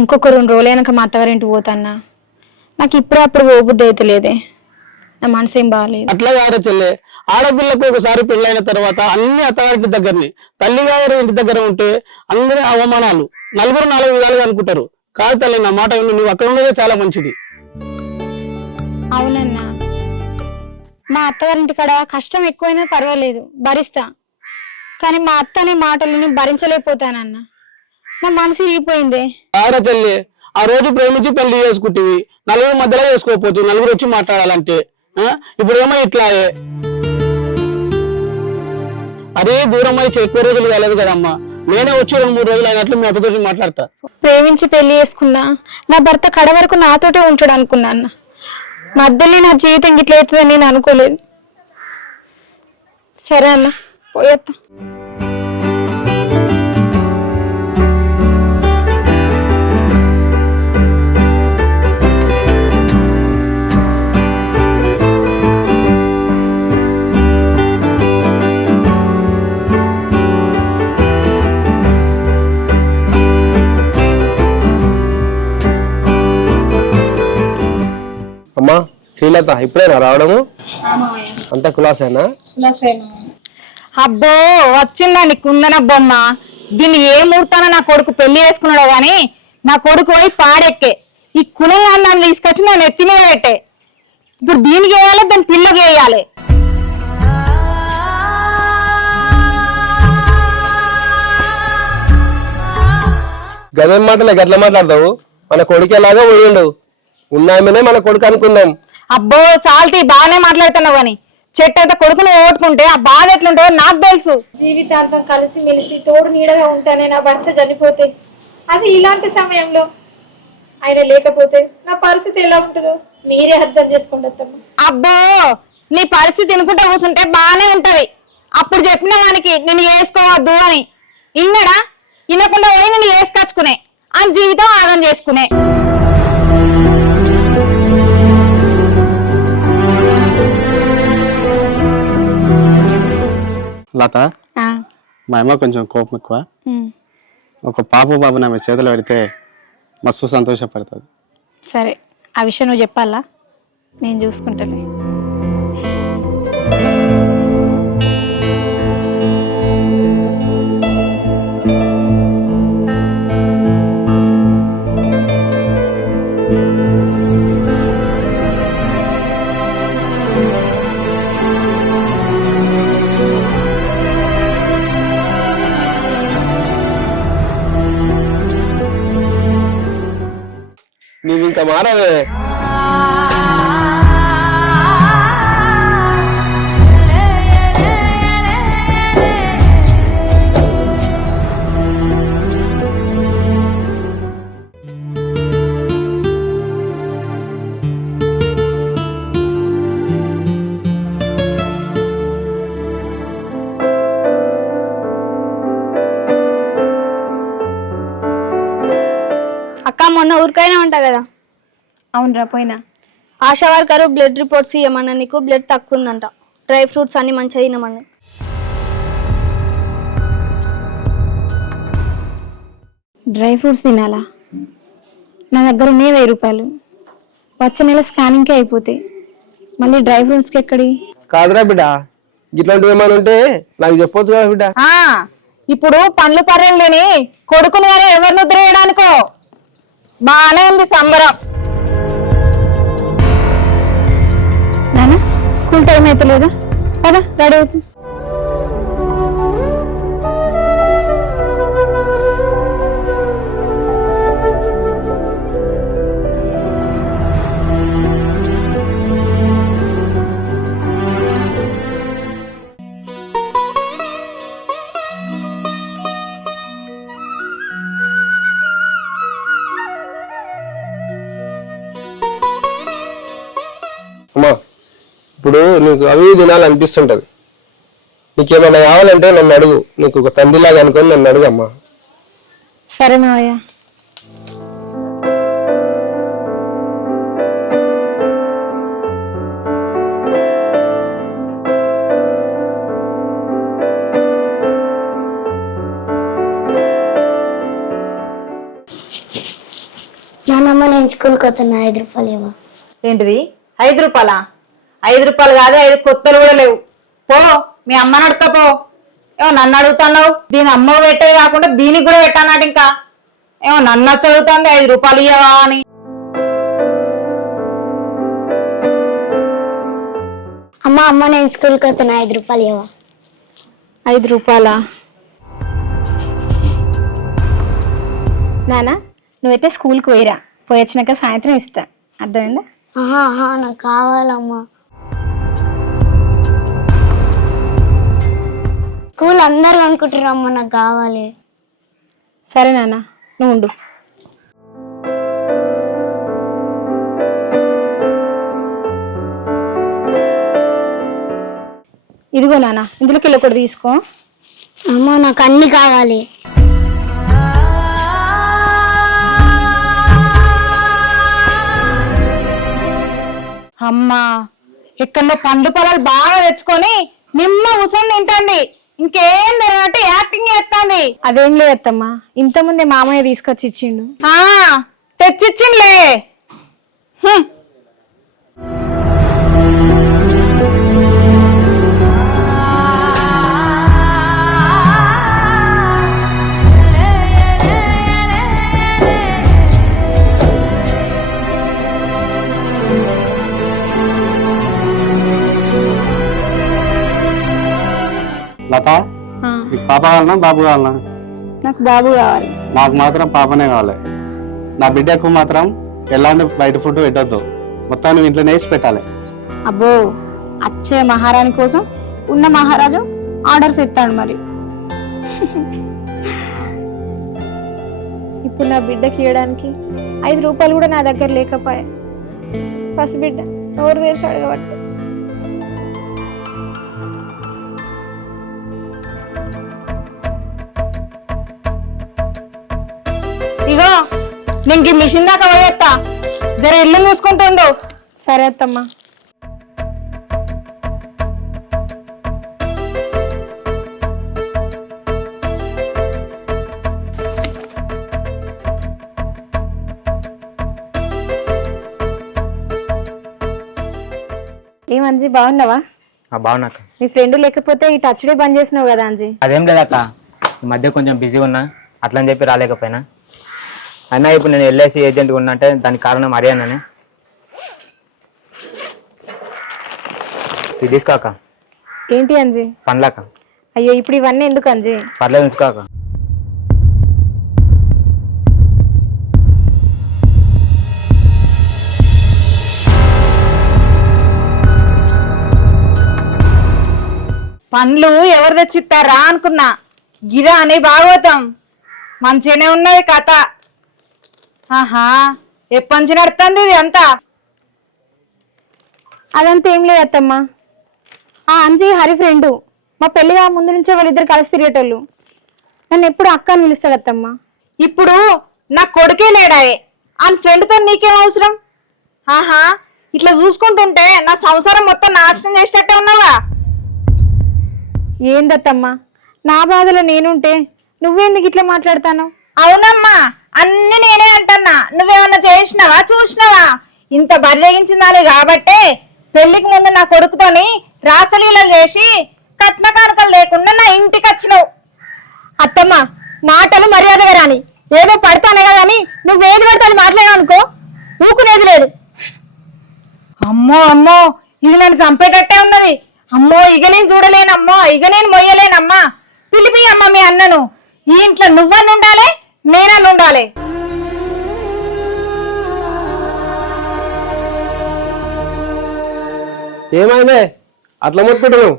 ఇంకొక 2 రోజులైనాక మా అత్తగారింటికి పోతాన్నా. నాకు ఇప్పుడు అప్పుడు పోబుద్ది అయితే లేదే, నా మనసు ఏం బాగాలేదు. అట్లా కాదు చెల్లె, ఆడపిల్లకు ఒకసారి పెళ్ళైన తర్వాత అన్ని అత్తగారింటి దగ్గరని, తల్లి గారి ఇంటి దగ్గర ఉంటే అందరి అవమానాలు, నలుగురు 4 విధాలుగా అనుకుంటారు. కాదు తల్లి, నా మాట విను, నువ్వు అక్కడ ఉండేదే చాలా మంచిది. అవునన్నా, మా అత్తగారింటి కాడ కష్టం ఎక్కువైనా పర్వాలేదు, భరిస్తా. కానీ మా అత్త అనే మాటలని భరించలేకపోతానన్నా. నా మనసు ఇరిగిపోయిందే. ఆరా చెల్లి, ఆ రోజు ప్రేమించి పెళ్లి చేసుకుంటేవి, నలుగురు మధ్యలో చేసుకోకపోతుంది, నలుగురు వచ్చి మాట్లాడాలంటే. ఇప్పుడు ఏమో ఇట్లా అదే దూరం అయి ఎక్కువ రోజులు కాలేదు కదమ్మా. నేనే వచ్చి 2-3 రోజులు అయినట్లు మీ అత్తతో మాట్లాడతా. ప్రేమించి పెళ్లి చేసుకున్నా నా భర్త కడ వరకు నాతోటే ఉంటాడు అనుకున్నా అన్న. మధ్యలో నా జీవితం గిట్ల అవుతుందని నేను అనుకోలేదు. సరే అన్న, పోయేత్తా. అమ్మా శ్రీలత, ఇప్పుడేనా రావడము? అంత కులాసేనా? అబ్బో వచ్చిందండి కుందన బొమ్మ. దీన్ని ఏ ముహూర్తాన నా కొడుకు పెళ్లి చేసుకున్నాడో గాని నా కొడుకు పోయి పాడెక్కే. ఈ కులంగా నన్ను తీసుకొచ్చి నన్ను ఎత్తి మీద పెట్టే. ఇప్పుడు దీనికి వేయాలి, దాని పిల్లకి వేయాలి. గదేం మాటలే గట్ల మాట్లాడతావు? మన కొడుకు ఎలాగో పోయిండు, ఉన్నాయమనే మన కొడుకు అనుకుందాం. అబ్బో సాల్తీ, బాగానే మాట్లాడుతున్నావు గాని చెట్టు అంతా కొడుకుని ఓటుకుంటే ఆ బాధ ఎట్లుంటుందో నాకు తెలుసు. జీవితాంతం కలిసి మెలిసి తోడు నీడగా ఉంటానే నా భర్త చనిపోతే, అది ఇలాంటి సమయంలో ఆయన లేకపోతే నా పరిస్థితి ఎలా ఉంటుందో మీరే అర్థం చేసుకోండి. అబ్బో నీ పరిస్థితి వినుకుంటా కూర్చుంటే బాగానే ఉంటది. అప్పుడు చెప్పిన వానికి నేను వేసుకోవద్దు అని ఇన్నడా? వినకుండా పోయి నేను వేసుకొచ్చుకునే ఆ జీవితం ఆగం చేసుకునే. లత, మా అమ్మ కొంచెం కోపం ఎక్కువ. ఒక పాప బాబు నా చేతిలో పెడితే మస్తు సంతోషపడుతుంది. సరే, ఆ విషయం నువ్వు చెప్పాలా, నేను చూసుకుంటాను. నీవు ఇంకా మారవే. అక్క మొన్న ఊరికైనా ఉంటా కదా? అవునరా, పోయినా. ఆశా వర్కరు బ్లడ్ రిపోర్ట్స్ ఇవ్వమన్నా, నీకు బ్లడ్ తక్కువ ఉందంట. డ్రై ఫ్రూట్స్ అన్ని మంచిగా తినమన్నా. డ్రై ఫ్రూట్స్ తినాలా? నా దగ్గర ఉన్నాయి 1000 రూపాయలు. వచ్చే నెల స్కానింగ్కే అయిపోతాయి, మళ్ళీ డ్రై ఫ్రూట్స్కి ఎక్కడి? కాదురా బిడ్డ, ఇట్లాంటివి ఏమైనా ఉంటే నాకు చెప్పొచ్చు కదా బిడ్డ. ఇప్పుడు పండ్లు పర్రెలు తిని కొడుకుని కానీ ఎవరిని ఉద్రేయడానికో బాగానే ఉంది సంబరం. నాన్న, స్కూల్ టైం అయితే లేదా? కదా రెడీ అవుతుంది. అమ్మా, ఇప్పుడు నీకు అవి తినాలనిపిస్తుంటది, నీకేమైనా కావాలంటే నన్ను అడుగు. నీకు ఒక తండ్రిలాగా అనుకొని నన్ను అడుగమ్మా. సరే మావయ్య. నాన్నమ్మ నేను స్కూల్కి వస్తున్నా 5 రూపాయలు ఇవ్వ. ఏంటిది 5 రూపాయలా? 5 రూపాయలు కాదు, 5 కొత్తలు కూడా లేవు. పో మీ అమ్మని అడుగుతా పో. ఏమో నన్ను అడుగుతున్నావు? దీని అమ్మ పెట్టేది కాకుండా దీనికి కూడా పెట్టానాడు. ఇంకా ఏమో నన్ను చదువుతుంది 5 రూపాయలు ఇవ్వవా అని. అమ్మ నేను స్కూల్కి వస్తున్నా 5 రూపాయలు ఇవ్వ. 5 రూపాయలా? నానా నువ్వైతే స్కూల్కి పోయిరా, పోయి వచ్చినాక సాయంత్రం ఇస్తా, అర్థమైందా? నాకు కావాలమ్మా. స్కూల్ అందరూ అనుకుంటారు అమ్మ, నాకు కావాలి. సరే నాన్న నువ్వు ఉండు. ఇదిగో నాన్న, ఇందులోకి వెళ్ళి ఒకటి తీసుకో. అమ్మ నాకు అన్ని కావాలి. అమ్మా ఎక్కడో పండు పొలాలు బాగా తెచ్చుకొని నిమ్మ ఉసం తింటాంది, ఇంకేం తినట్టు యాక్టింగ్ చేస్తాంది. అదేం లేదు అత్తమ్మా, ఇంతకుముందే మామయ్య తీసుకొచ్చి ఇచ్చిండు. తెచ్చిచ్చిందిలే. లత, నీకు పాప కావాలన్నా బాబు కావాలన్నా? నాకు బాబు కావాలి. నాకు మాత్రం పాపనే కావాలి. నా బిడ్డకు మాత్రం ఎలాంటి బయట ఫుడ్ పెట్టద్దు, మొత్తం నువ్వు ఇంట్లోనే వేసి పెట్టాలి. అబ్బో, వచ్చే మహారాణి కోసం ఉన్న మహారాజు ఆర్డర్స్ ఇస్తాడు మరి. ఇప్పుడు నా బిడ్డకి ఇవ్వడానికి 5 రూపాయలు కూడా నా దగ్గర లేకపోయా. ఫస్ట్ బిడ్డ నోరు వేసాడు కాబట్టి. ఇగో నేను ఈ మిషన్ దాకా పోయేస్తా, జర ఇల్లు చూసుకుంటుండు. సరే అత్తమ్మా. ఏం అంజీ బాగున్నావా? బాగున్నాక. మీ ఫ్రెండ్ లేకపోతే ఈ టచ్డే బంద్ చేసినావు కదా అంజీ? అదేం లేదక్క, ఈ మధ్య కొంచెం బిజీగా ఉన్నా, అట్లని చెప్పి రాలేకపోయినా. అయినా ఇప్పుడు నేను ఎల్ఐసి ఏజెంట్గా ఉన్నా అంటే దానికి కారణం హరియానానే. ఇది తీసుకోక. ఏంటి అంజీ? పండ్లక. అయ్యో ఇప్పుడు ఇవన్నీ ఎందుకు అంజీ? పర్లేదు ఉంచుకోక. పండ్లు ఎవరు తెచ్చిస్తారా అనుకున్నా, గిరా అని భాగవతం మంచిగానే ఉన్నది కథ. ఆహా, ఎప్పంచి నడుతుంది ఇది అంతా? అదంతా ఏం లేదు అత్తమ్మా. ఆ అంజీ హరి ఫ్రెండు, మా పెళ్లిగా ముందు నుంచే వాళ్ళిద్దరు కలిసి తిరిగేటోళ్ళు. నన్ను ఎప్పుడు అక్క అని పిలుస్తాడు అత్తమ్మా. ఇప్పుడు నా కొడుకే లేడాయే, ఆ ఫ్రెండ్తో నీకేం అవసరం? ఆహా, ఇట్లా చూసుకుంటుంటే నా సంసారం మొత్తం నాశనం చేసేటట్టే ఉన్నావా? ఏందత్తమ్మా, నా బాధలో నేనుంటే నువ్వెందుకు ఇట్లా మాట్లాడతాను? అవునమ్మా, అన్ని నేనే అంటున్నా, నువ్వేమన్నా చేసినావా చూసినావా? ఇంత బరిదగించిందాని కాబట్టే పెళ్లికి ముందు నా కొడుకుతోని రాసలీలలు చేసి కట్న కానుకలు లేకుండా నా ఇంటికి వచ్చినావు. అత్తమ్మ మాటలు మర్యాదగా రాని, ఏదో పడతానే కదా అని నువ్వేది పడతాను మాట్లాడానుకో ఊకునేది లేదు. అమ్మో అమ్మో, ఇది నన్ను చంపేటట్టే ఉన్నది. అమ్మో, ఇక నేను చూడలేనమ్మో, ఇక నేను మొయ్యలేనమ్మా. పిలిపి అమ్మ మీ అన్నను. ఈ ఇంట్లో నువ్వని ఉండాలి, నేనని ఉండాలి. ఏమైందే అట్లా మొత్తుకుంటున్నావు?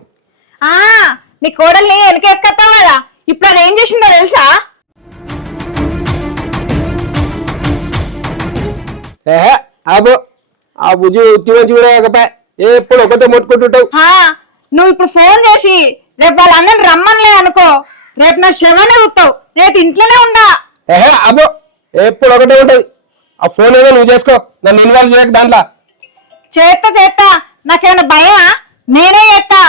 నీ కోడల్ని వెనకేసుకొస్తావు కదా, ఇప్పుడు అది ఏం చేసిందో తెలుసా? ఏహే ఆబో, ఆ బుజ్జి ఉత్తి మంచి కూడా కాకపోయా, ఎప్పుడు ఒకటే మొత్తుకుంటుంటావు. నువ్వు ఇప్పుడు ఫోన్ చేసి రేపు వాళ్ళ అన్నని రమ్మనిలే అనుకో, రేపు నా శవనే చూస్తావు, రేపు ఇంట్లోనే ఉండా. ఏహే అబ్బో, ఎప్పుడు ఒకటే ఉంటది. ఆ ఫోన్ ఏదో నువ్వు చేసుకో, నన్ను ఇన్వాల్వ్ చేయక దాంట్లో. చేస్తా, నాకేమైనా భయమా? నేనే చేస్తా.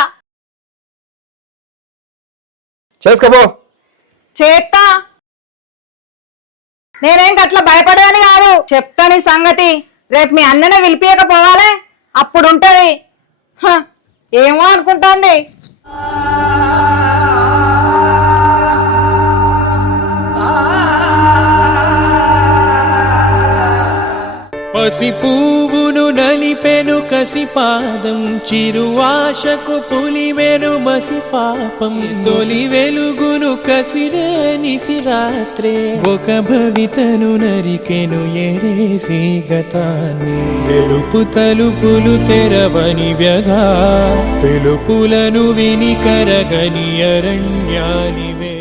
చేసుకోపో. చేస్తా. నేనేం గట్ల భయపడదని కాదు, చెప్తాను ఈ సంగతి. రేపు మీ అన్ననే పిలిపియకపోవాలి, అప్పుడు ఉంటది. ఏమో అనుకుంటాంది. పసి పువ్వును నలిపెను కసి పాదం, చిరువాశకు పులివెను మసి పాపం. తొలి వెలుగును కసిరే నిసిరాత్రే, ఒక భవితను నరికెను ఎరేసి గతాన్ని. వెలుపు తలుపులు తెరవని వ్యధ, పిలుపులను విని కరగని అరణ్యానివే.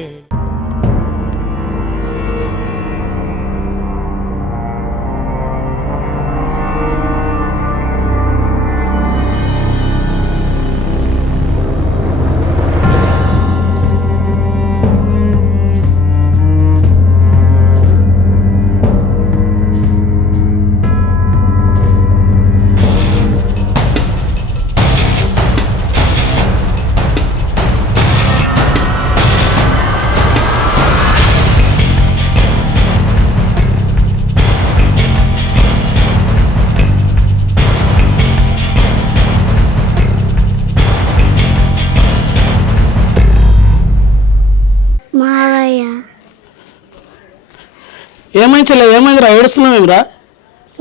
మావయ్య ఏమైంది చెల్లె? ఏమైందిరా? ఏడుస్తున్నావు ఏమిరా?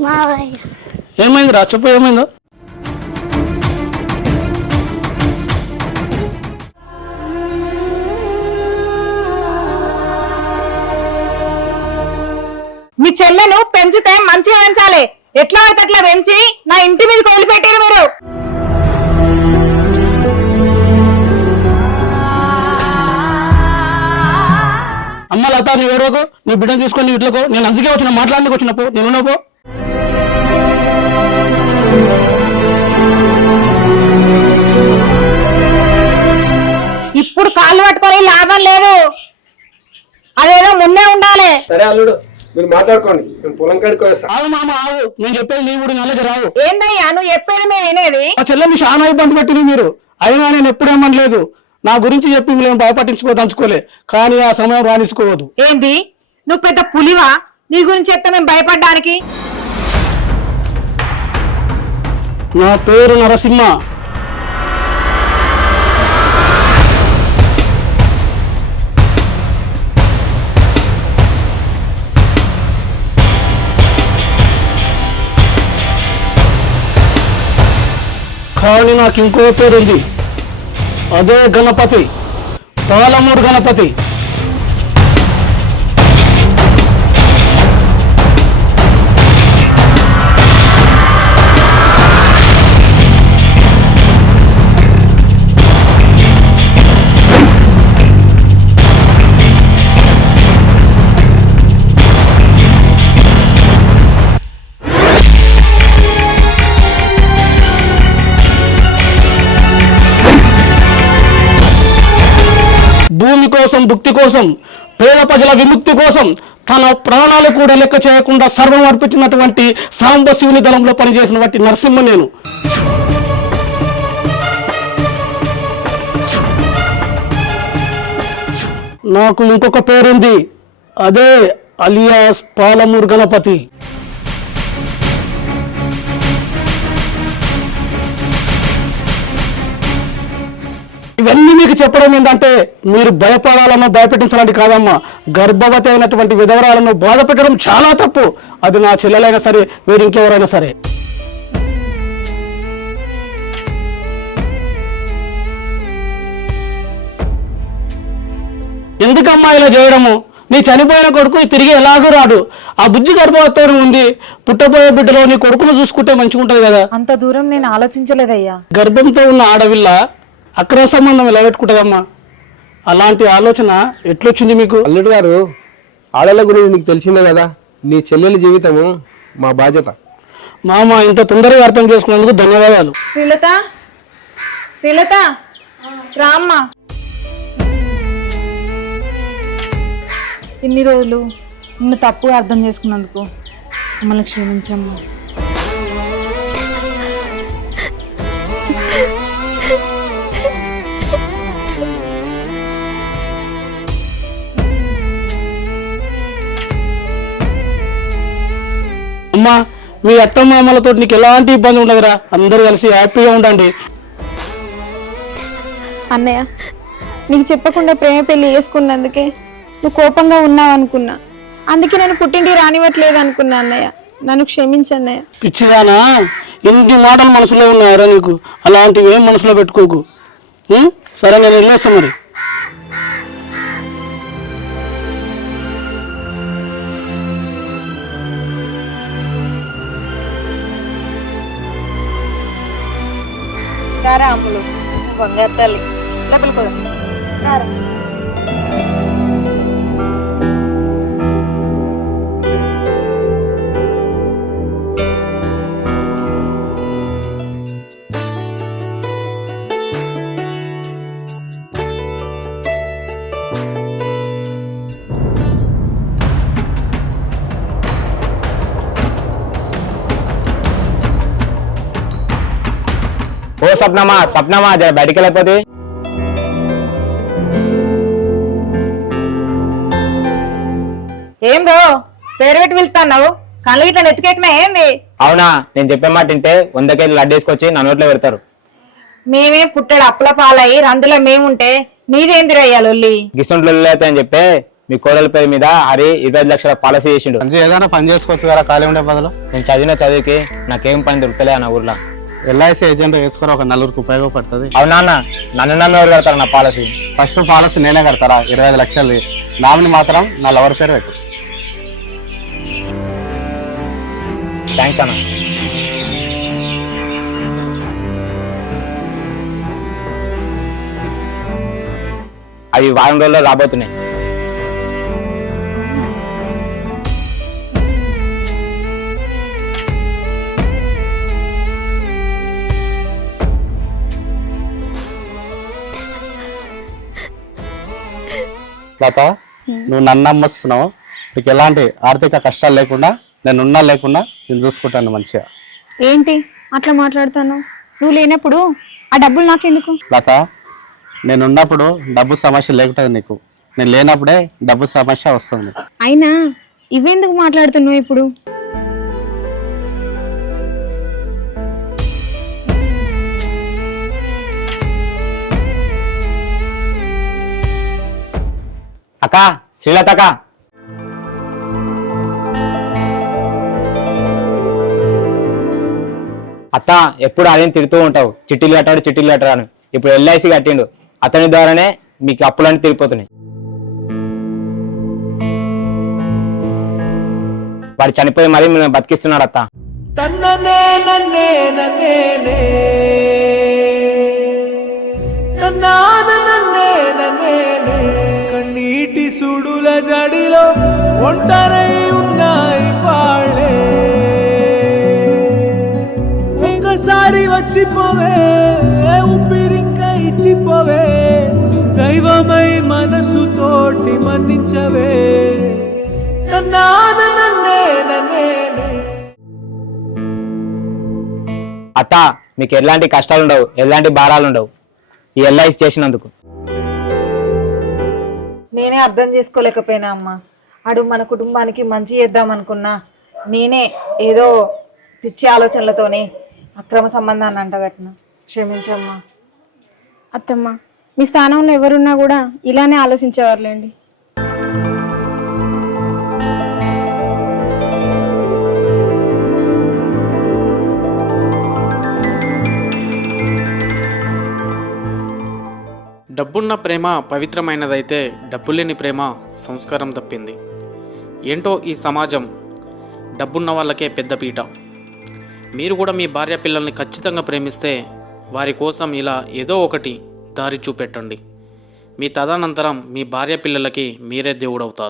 మావయ్య ఏమైందిరా? చెప్పు ఏమైందో. మీ చెల్లెను పెంచితే మంచిగా పెంచాలి, ఎట్లా పడితే అట్లా పెంచి నా ఇంటి మీద వదిలిపెట్టారు మీరు. అమ్మ లత, నీ ఎవరోకు నీ బిడ్డను తీసుకొని ఇట్లకు. నేను అందుకే వచ్చిన, మాట్లాడడానికి వచ్చినప్పుడు నేను పో. ఇప్పుడు కాళ్ళు పట్టుకొని లాభం లేదు, అదేదో ముందే ఉండాలి. సరే అల్లుడు, మీరు మాట్లాడుకోండి, నేను పొలం కాడికి వస్తా. ఆవు మామ ఆవు, నేను చెప్పేది నీ కూడా నెలకి రావు. ఏందయ్యా నువ్వు చెప్పేది మేము వినేది? ఆ చెల్లెని చాలా ఇబ్బంది పెట్టింది మీరు. అయినా నేను ఎప్పుడేమనలేదు. నా గురించి చెప్పి మేము భయపట్టించుకోదలుచుకోలే, కానీ ఆ సమయం రానిసుకోవద్దు. ఏంది నువ్వు పెద్ద పులివా? నీ గురించి చెప్తే మేము భయపడ్డానికి? నా పేరు నరసింహ. కానీ నాకు ఇంకో పేరుంది, అదే గణపతి, పాలమూరు గణపతి. భూమి కోసం, భుక్తి కోసం, పేద ప్రజల విముక్తి కోసం తన ప్రాణాలు కూడా లెక్క చేయకుండా సర్వం అర్పించినటువంటి సాంబ శివుని దళంలో పనిచేసినటువంటి నరసింహ నేను. నాకు ఇంకొక పేరుంది, అదే అలియాస్ పాలమూరు గణపతి. ఇవన్నీ మీకు చెప్పడం ఏంటంటే మీరు భయపడాలనో భయపెట్టించాలని కాదమ్మా. గర్భవతి అయినటువంటి విధవరాలను బాధ పెట్టడం చాలా తప్పు. అది నా చెల్లెలైనా సరే, మీరు ఇంకెవరైనా సరే. ఎందుకమ్మా ఇలా చేయడము? నీ చనిపోయిన కొడుకు తిరిగి ఎలాగూ రాడు. ఆ బుజ్జి గర్భవతితో ఉంది. పుట్టబోయే బిడ్డలో నీ కొడుకును చూసుకుంటే మంచిగా ఉంటది కదా. అంత దూరం నేను ఆలోచించలేదయ్యా. గర్భంతో ఉన్న ఆడవిల్ల అక్రమ సంబంధం ఎలా పెట్టుకుంటుందమ్మా? అలాంటి ఆలోచన ఎట్లొచ్చింది మీకు? అల్లుడు గారు, ఆడల గురించి నీకు తెలిసిందే కదా. నీ చెల్లెలి జీవితము మా బాధ్యత. మామ, ఇంత తొందరగా అర్థం చేసుకున్నందుకు ధన్యవాదాలు. శ్రీలత, శ్రీలత రామ్మ. ఇన్ని రోజులు నిన్ను తప్పుగా అర్థం చేసుకున్నందుకు మమ్మల్ని క్షమించమ్మా. అమ్మా మీ అత్తమామలతో నీకు ఎలాంటి ఇబ్బంది ఉండదురా, అందరూ కలిసి హ్యాపీగా ఉండండి. అన్నయ్య, నీకు చెప్పకుండా ప్రేమ పెళ్లి చేసుకున్నందుకే నువ్వు కోపంగా ఉన్నావు అనుకున్నా. అందుకే నేను పుట్టింటికి రానివ్వట్లేదు అనుకున్నా. అన్నయ్య, నన్ను క్షమించన్నయ్య. పిచ్చిదానా, ఇన్ని మాటలు మనసులో ఉన్నాయరా నీకు? అలాంటివి ఏం మనసులో పెట్టుకోకు. సరే నేను వెళ్ళేస్తాను మరి. అమ్ములు బంగారు తల్లి లోపలికి పోదాం. ఓ సప్నమా జర బయటికి వెళ్ళకపోతే. ఏం రో పేరు పెట్టి వెళ్తున్నావు? కళ్ళు ఇట్లా నెత్తికెక్కినా ఏంది? అవునా, నేను చెప్పే మాట వింటే 100 కేజీలు లడ్డు వేసుకొచ్చి నా నోట్లో పెడతారు. మేమే పుట్టాడు అప్పుల పాలయ్యి రందులో మేముంటే నీదేంది రయ్యాలొల్లి? గిసొంట్లు అయితే అని చెప్పి మీ కోడల పేరు మీద హరి 25 లక్షల పాలసీ చేసిండు. ఏదైనా పని చేసుకోవచ్చు కదా ఖాళీ ఉండే బదులు. నేను చదివిన చదివికి నాకేం పని దొరుకుతలే అన్న ఊర్లో. ఎల్ఐసి ఏజెంట్ వేసుకుని ఒక 4 ఉపయోగపడుతుంది. అవునా అన్న, నన్ను ఎవరు కడతారు నా పాలసీ? ఫస్ట్ పాలసీ నేనే కడతారా 25 లక్షలు. నామిని మాత్రం నా లవర్ పేరు పెట్టు. థ్యాంక్స్ అన్న. అవి వారం రోజుల్లో రాబోతున్నాయి. లత, నువ్వు నన్ను నమ్మొస్తున్నావు. నీకు ఎలాంటి ఆర్థిక కష్టాలు లేకుండా, నేనున్నా లేకుండా నేను చూసుకుంటాను మంచిగా. ఏంటి అట్లా మాట్లాడుతాను? నువ్వు లేనప్పుడు ఆ డబ్బులు నాకెందుకు? లత, నేనున్నప్పుడు డబ్బు సమస్య లేకుంటుంది నీకు. నేను లేనప్పుడే డబ్బు సమస్య వస్తుంది. అయినా ఇవెందుకు మాట్లాడుతున్నావు ఇప్పుడు? అక్క, శ్రీలత అక్క, అత్త ఎప్పుడు అదేం తిడుతూ ఉంటావు, చిట్టీలు కట్టాడు అని. ఇప్పుడు ఎల్ఐసి కట్టిండు, అతని ద్వారానే మీకు అప్పులన్నీ తిరిగిపోతున్నాయి. వాడు చనిపోయి మరీ మిమ్మల్ని బతికిస్తున్నాడు అత్త. కన్నీటి సుడుల జడిలో ఒంటరై ఉన్నాయి వాళ్ళే. ఒక్కసారి వచ్చిపోవే, ఊపిరింకా ఇచ్చిపోవే, దైవమై మనసుతోటి మన్నించవే. అత్త మీకు ఎలాంటి కష్టాలు ఉండవు, ఎలాంటి భారాలు ఉండవు ఈ ఎల్ఐసి చేసినందుకు. నేనే అర్థం చేసుకోలేకపోయినా అమ్మా. అడు మన కుటుంబానికి మంచి చేద్దాం అనుకున్నా, నేనే ఏదో పిచ్చి ఆలోచనలతోనే అక్రమ సంబంధాన్ని అంటగట్టిన. క్షమించమ్మా. అత్తమ్మ, మీ స్థానంలో ఎవరున్నా కూడా ఇలానే ఆలోచించేవారులేండి. డబ్బున్న ప్రేమ పవిత్రమైనదైతే డబ్బు లేని ప్రేమ సంస్కారం తప్పింది. ఏంటో ఈ సమాజం డబ్బున్న వాళ్ళకే పెద్దపీట. మీరు కూడా మీ భార్య పిల్లల్ని ఖచ్చితంగా ప్రేమిస్తే వారి కోసం ఇలా ఏదో ఒకటి దారి చూపెట్టండి. మీ తదనంతరం మీ భార్య పిల్లలకి మీరే దేవుడవుతారు.